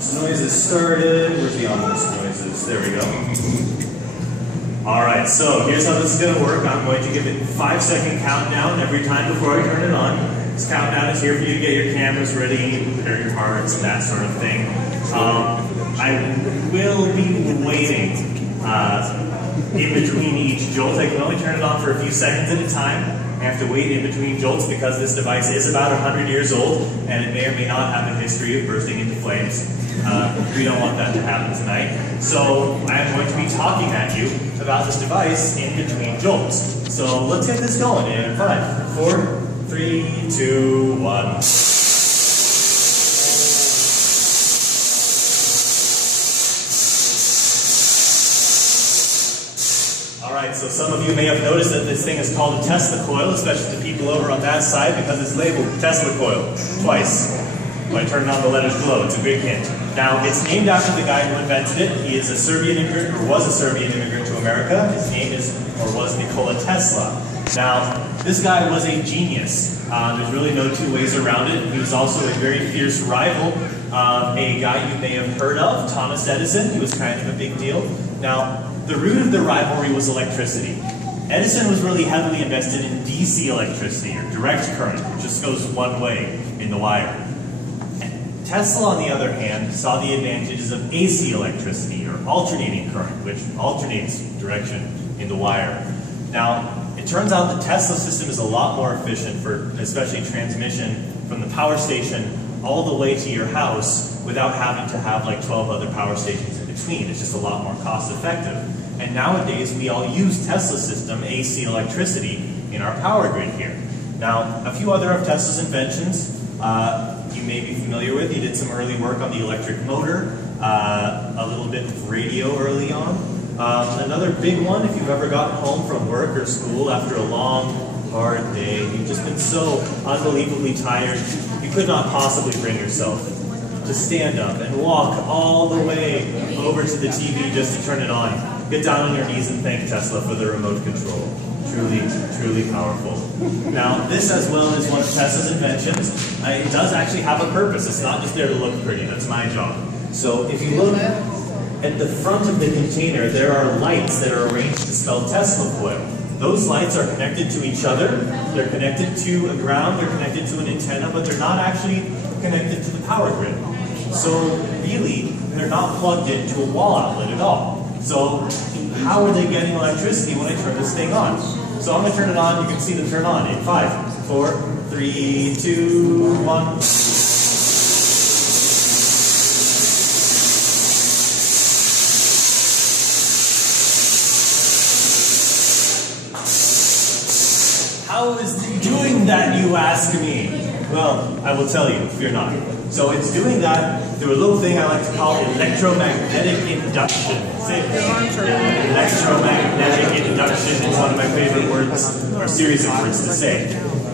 Noises started. Where's the ominous noises? There we go. Alright, so here's how this is going to work. I'm going to give it a 5-second countdown every time before I turn it on. This countdown is here for you to get your cameras ready, prepare your parts, and that sort of thing. I will be waiting in between each jolt. I can only turn it on for a few seconds at a time. I have to wait in between jolts because this device is about 100 years old and it may or may not have a history of bursting into flames. We don't want that to happen tonight. So I'm going to be talking at you about this device in between jolts. So let's get this going in 5, 4, 3, 2, 1. Alright, so some of you may have noticed that this thing is called a Tesla coil, especially the people over on that side, because it's labeled Tesla coil twice. When I turn it on, the letters glow. It's a big hint. Now, it's named after the guy who invented it. He is a Serbian immigrant, or was a Serbian immigrant to America. His name is, or was Nikola Tesla. Now, this guy was a genius. There's really no two ways around it. He was also a very fierce rival of a guy you may have heard of, Thomas Edison. He was kind of a big deal. Now, the root of the rivalry was electricity. Edison was really heavily invested in DC electricity, or direct current, which just goes one way in the wire. Tesla, on the other hand, saw the advantages of AC electricity, or alternating current, which alternates direction in the wire. Now, it turns out the Tesla system is a lot more efficient for especially transmission from the power station all the way to your house without having to have like 12 other power stations in between. It's just a lot more cost effective. And nowadays, we all use Tesla system, AC electricity, in our power grid here. Now, a few other of Tesla's inventions you may be familiar with. He did some early work on the electric motor, a little bit of radio early on. Another big one, if you've ever gotten home from work or school after a long, hard day, you've just been so unbelievably tired, you could not possibly bring yourself to stand up and walk all the way over to the TV just to turn it on. Get down on your knees and thank Tesla for the remote control. Truly, truly powerful. Now, this as well is one of Tesla's inventions. It does actually have a purpose. It's not just there to look pretty. That's my job. So if you look at the front of the container, there are lights that are arranged to spell Tesla coil. Those lights are connected to each other. They're connected to a ground. They're connected to an antenna, but they're not actually connected to the power grid. So really, they're not plugged into a wall outlet at all. So how are they getting electricity when I turn this thing on? So I'm going to turn it on. You can see them turn on in 5, 4, 3, 2, 1. How is it doing that, you ask me? Well, I will tell you, fear not. So it's doing that through a little thing I like to call electromagnetic induction. Electromagnetic induction is one of my favorite words, or series of words to say.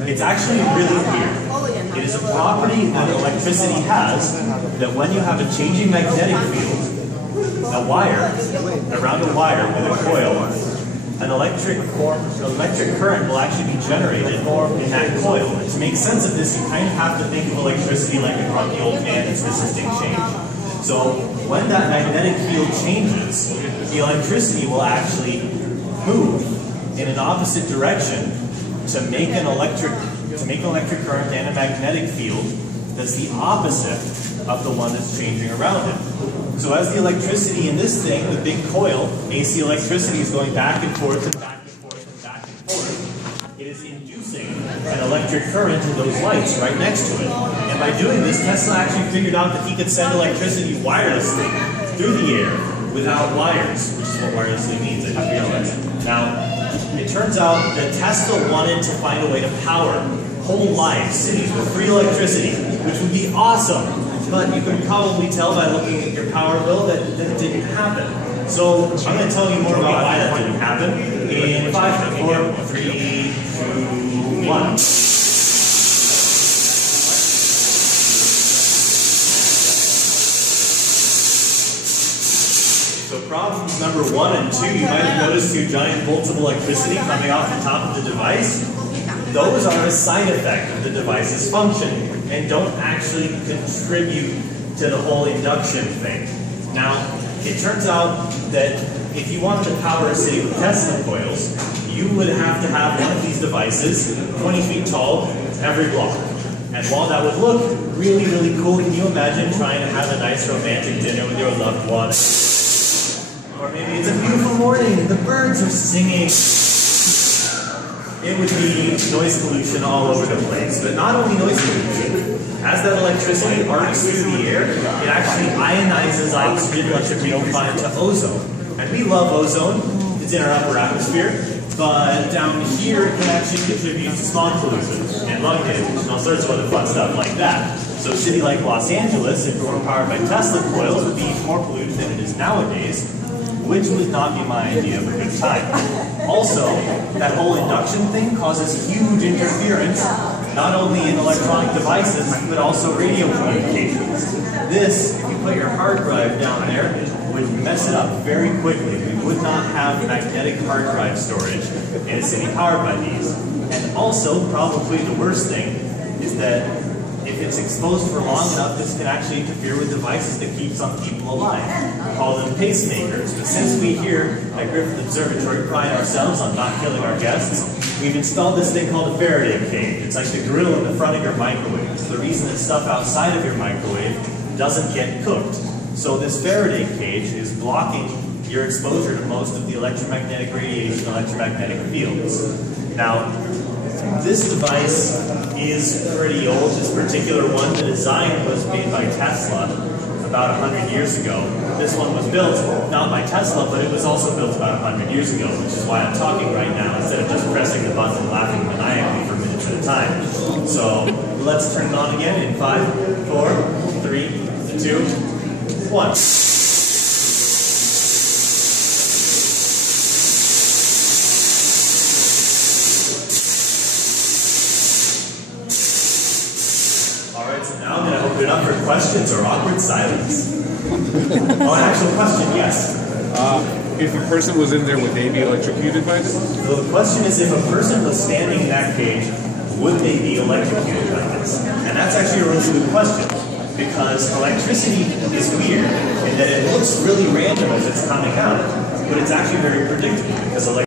It's actually really weird. It is a property that electricity has that when you have a changing magnetic field, a wire, around a wire with a coil, an electric current will actually be generated in that coil. And to make sense of this, you kind of have to think of electricity like a grumpy old man that's resisting change. So when that magnetic field changes, the electricity will actually move in an opposite direction to make an electric current and a magnetic field that's the opposite of the one that's changing around it. So as the electricity in this thing, the big coil, AC electricity is going back and forth and back and forth and back and forth, it is inducing an electric current in those lights right next to it. And by doing this, Tesla actually figured out that he could send electricity wirelessly through the air without wires, which is what wirelessly means, I just realized. Now, it turns out that Tesla wanted to find a way to power whole lives, cities, with free electricity, which would be awesome. But you can probably tell by looking at your power bill that it didn't happen. So I'm going to tell you more about why that didn't happen in 5, 4, 3, 2, 1. So problems number 1 and 2, you might have noticed 2 giant bolts of electricity coming off the top of the device. Those are a side effect of the device's function and don't actually contribute to the whole induction thing. Now, it turns out that if you wanted to power a city with Tesla coils, you would have to have one of these devices 20 feet tall every block. And while that would look really, really cool, can you imagine trying to have a nice romantic dinner with your loved one? Or maybe it's a beautiful morning and the birds are singing. It would be noise pollution all over the place. But not only noise pollution, as that electricity arcs through the air, it actually ionizes oxygen, which would be confined to ozone. And we love ozone. It's in our upper atmosphere. But down here, it can actually contribute to smog pollution and lung damage and all sorts of other fun stuff like that. So a city like Los Angeles, if it were powered by Tesla coils, would be more polluted than it is nowadays, which would not be my idea of a good time. Also, that whole induction thing causes huge interference, not only in electronic devices, but also radio communications. This, if you put your hard drive down there, would mess it up very quickly. We would not have magnetic hard drive storage in a city powered by these. And also, probably the worst thing is that if it's exposed for long enough, this can actually interfere with devices that keep some people alive. We call them pacemakers. But since we here at Griffith Observatory pride ourselves on not killing our guests, we've installed this thing called a Faraday cage. It's like the grill in the front of your microwave. It's the reason that stuff outside of your microwave doesn't get cooked. So this Faraday cage is blocking your exposure to most of the electromagnetic radiation, electromagnetic fields. Now, this device is pretty old. This particular one, the design was made by Tesla about 100 years ago. This one was built not by Tesla, but it was also built about 100 years ago, which is why I'm talking right now instead of just pressing the button and laughing maniacally for minutes at a time. So let's turn it on again in 5, 4, 3, 2, 1. Alright, so now I'm going to open it up for questions or awkward silence. Oh, an actual question, yes. If a person was in there, would they be electrocuted by this? So the question is, if a person was standing in that cage, would they be electrocuted by this? And that's actually a really good question, because electricity is weird in that it looks really random as it's coming out, but it's actually very predictable, because